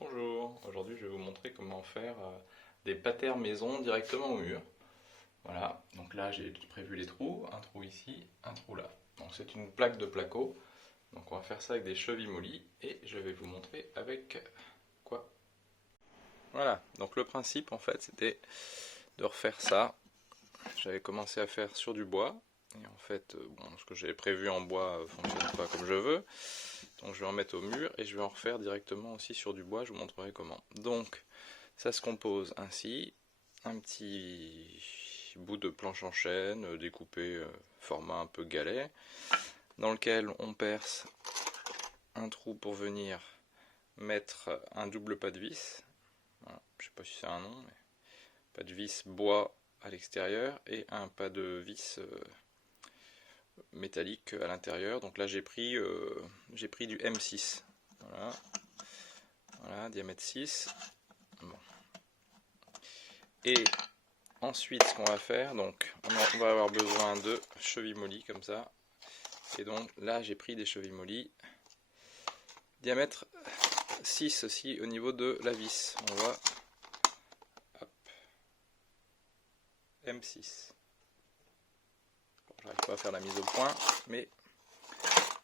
Bonjour, aujourd'hui je vais vous montrer comment faire des patères maison directement au mur. Voilà, donc là j'ai prévu les trous, un trou ici, un trou là. Donc c'est une plaque de placo, donc on va faire ça avec des chevilles molis et je vais vous montrer avec quoi. Voilà, donc le principe en fait c'était de refaire ça. J'avais commencé à faire sur du bois et en fait ce que j'avais prévu en bois ne fonctionne pas comme je veux. Donc je vais en mettre au mur et je vais en refaire directement aussi sur du bois, je vous montrerai comment. Donc ça se compose ainsi, un petit bout de planche en chêne découpé format un peu galet, dans lequel on perce un trou pour venir mettre un double pas de vis. Voilà, je sais pas si c'est un nom, mais pas de vis bois à l'extérieur et un pas de vis métallique à l'intérieur. Donc là j'ai pris du M6. Voilà. Voilà, diamètre 6. Bon. Et ensuite, ce qu'on va faire, donc on va avoir besoin de chevilles molis comme ça. Et donc là, j'ai pris des chevilles molis. Diamètre 6 aussi au niveau de la vis. On va. Hop. M6. Bon, j'arrive pas à faire la mise au point, mais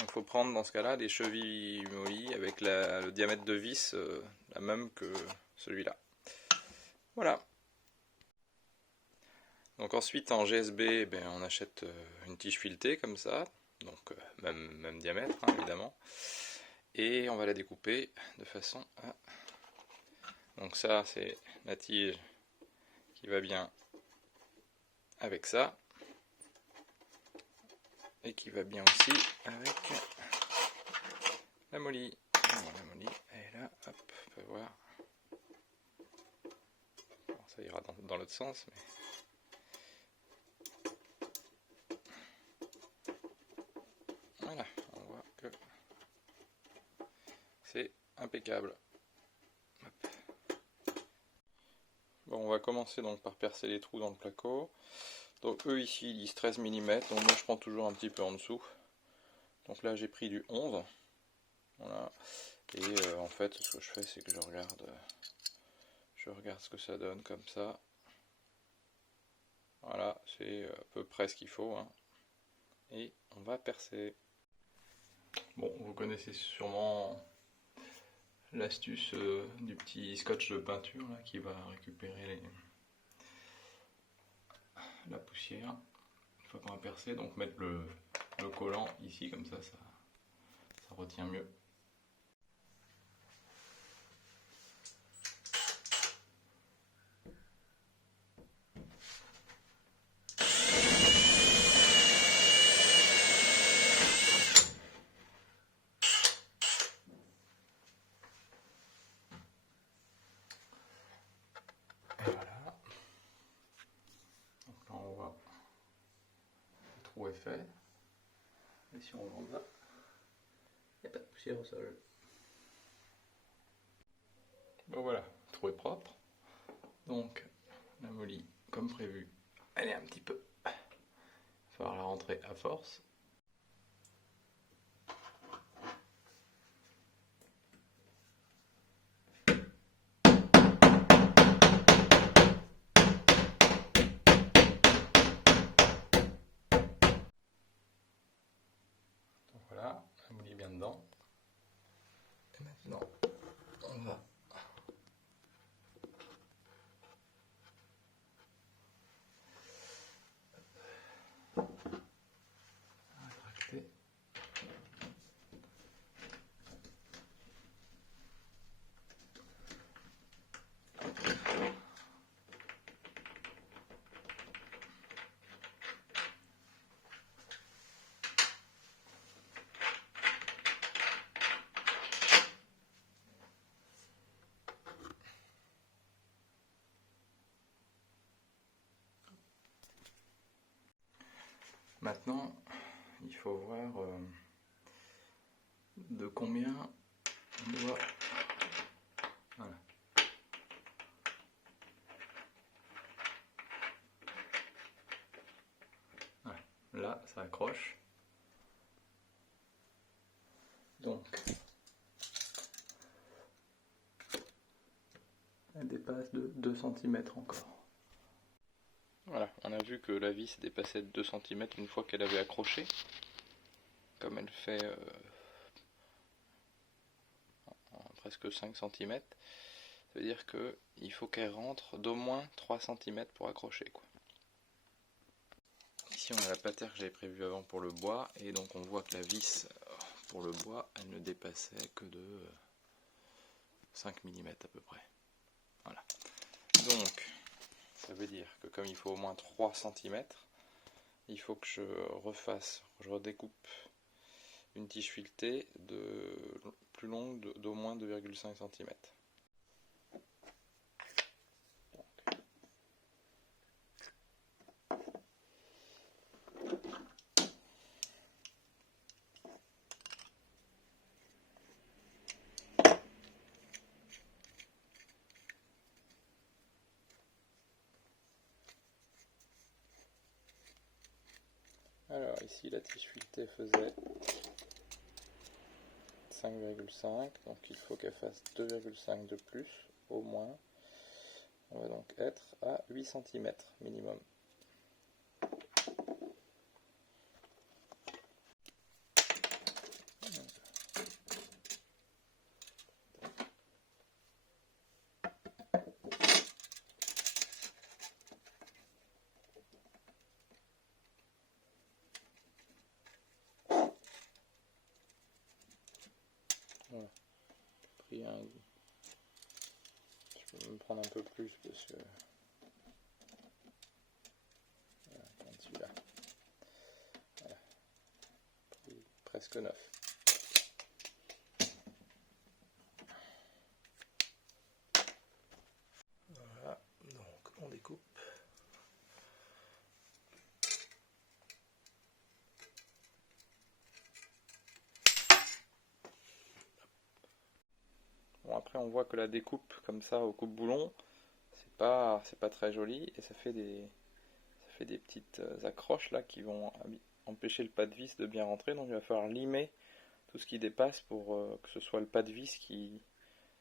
il faut prendre dans ce cas-là des chevilles molis avec le diamètre de vis la même que celui-là. Voilà. Donc ensuite en GSB, on achète une tige filetée comme ça, donc même diamètre évidemment, et on va la découper de façon à... Donc ça c'est la tige qui va bien avec ça, et qui va bien aussi avec la molie. Alors, la molie est là, hop, on peut voir. Bon, ça ira dans l'autre sens, mais... Voilà, on voit que c'est impeccable. Hop. Bon, on va commencer donc par percer les trous dans le placo. Donc eux ici ils disent 13 mm, donc moi je prends toujours un petit peu en dessous. Donc là j'ai pris du 11. Voilà. Et en fait ce que je fais c'est que je regarde ce que ça donne comme ça. Voilà, c'est à peu près ce qu'il faut. Et on va percer. Bon, vous connaissez sûrement l'astuce du petit scotch de peinture là, qui va récupérer la poussière une fois qu'on a percé. Donc mettre le collant ici, comme ça retient mieux. Est fait. Et si on va, il n'y a pas de poussière au sol. Bon voilà, le trou est propre. Donc la molie, comme prévu, elle est un petit peu. Il va falloir la rentrer à force. Donc voilà, la molie est bien dedans. Et maintenant, on va rétracter. Maintenant, il faut voir de combien on doit. Voilà. Voilà. Là, ça accroche. Donc, elle dépasse de 2 cm encore. Voilà, on a vu que la vis dépassait de 2 cm une fois qu'elle avait accroché. Comme elle fait presque 5 cm, ça veut dire qu'il faut qu'elle rentre d'au moins 3 cm pour accrocher, quoi. Ici on a la patère que j'avais prévue avant pour le bois, et donc on voit que la vis pour le bois, elle ne dépassait que de 5 mm à peu près. Voilà. Donc, ça veut dire que comme il faut au moins 3 cm, il faut que je redécoupe une tige filetée plus longue d'au moins 2,5 cm. Alors ici la tige filetée faisait 5,5, donc il faut qu'elle fasse 2,5 de plus, au moins. On va donc être à 8 cm minimum. Voilà. Je peux me prendre un peu plus parce que voilà, comme celui-là. Voilà. Presque 9. Voilà, donc on découpe. Bon, après on voit que la découpe comme ça au coupe-boulon, c'est pas très joli, et ça fait des petites accroches là qui vont empêcher le pas de vis de bien rentrer, donc il va falloir limer tout ce qui dépasse pour que ce soit le pas de vis qui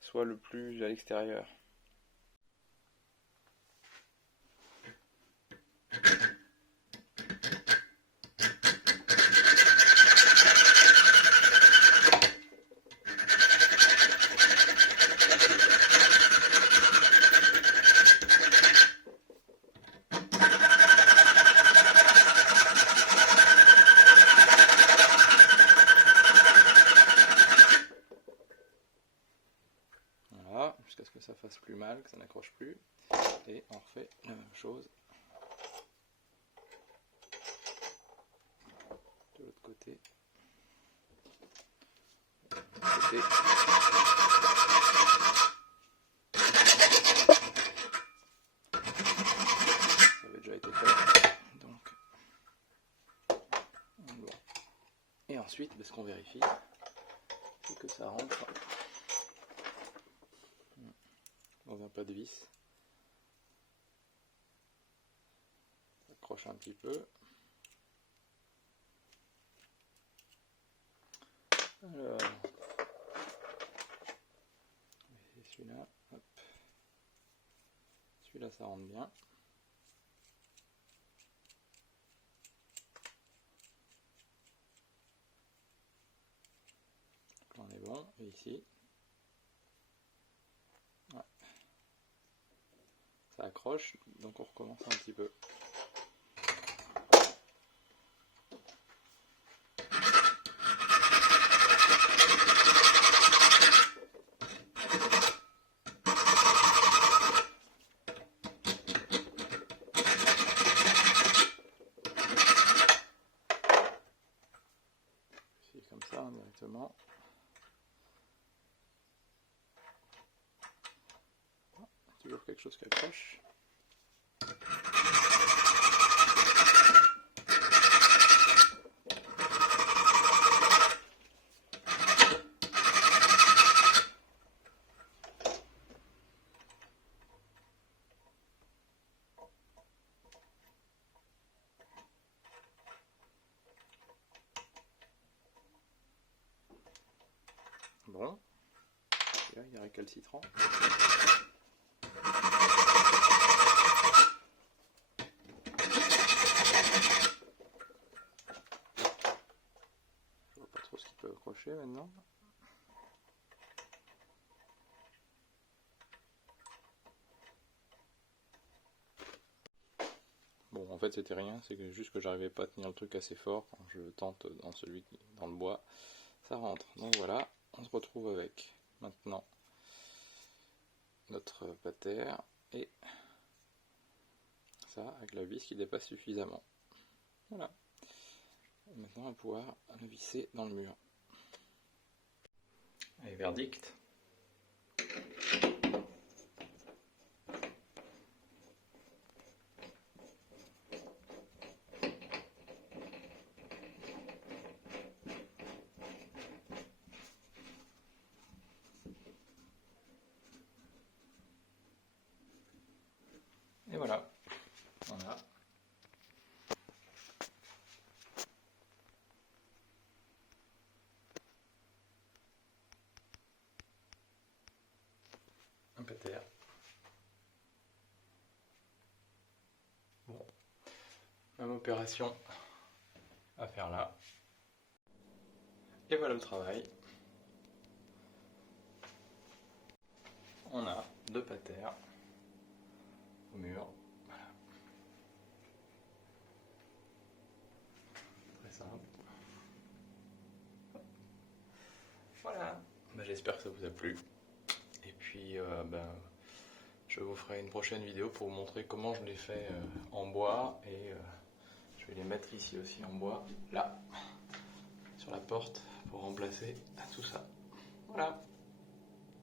soit le plus à l'extérieur. Voilà, jusqu'à ce que ça fasse plus mal, que ça n'accroche plus. Et on refait la même chose de l'autre côté. Ça avait déjà été fait. Donc, bon. Et ensuite, ce qu'on vérifie, c'est que ça rentre dans un pas de vis. Ça accroche un petit peu. Alors, celui-là, hop. Celui-là, ça rentre bien. Donc là, on est bon. Et ici, ouais. Ça accroche, donc on recommence un petit peu. Comme ça directement. Toujours quelque chose qui accroche. Bon, là il est récalcitrant. mieux maintenant? Bon, en fait c'était rien, c'est juste que j'arrivais pas à tenir le truc assez fort quand je tente dans celui qui dans le bois. Ça rentre. Donc voilà, on se retrouve avec maintenant notre patère et ça avec la vis qui dépasse suffisamment. Voilà. Et maintenant on va pouvoir le visser dans le mur. Et verdict. Et voilà. Voilà. Un patère. Bon. Même opération à faire là. Et voilà le travail. On a deux patères au mur. Voilà. Très simple. Voilà. Ben, j'espère que ça vous a plu. Et puis, je vous ferai une prochaine vidéo pour vous montrer comment je les fais en bois. Et je vais les mettre ici aussi en bois, là, sur la porte, pour remplacer tout ça. Voilà.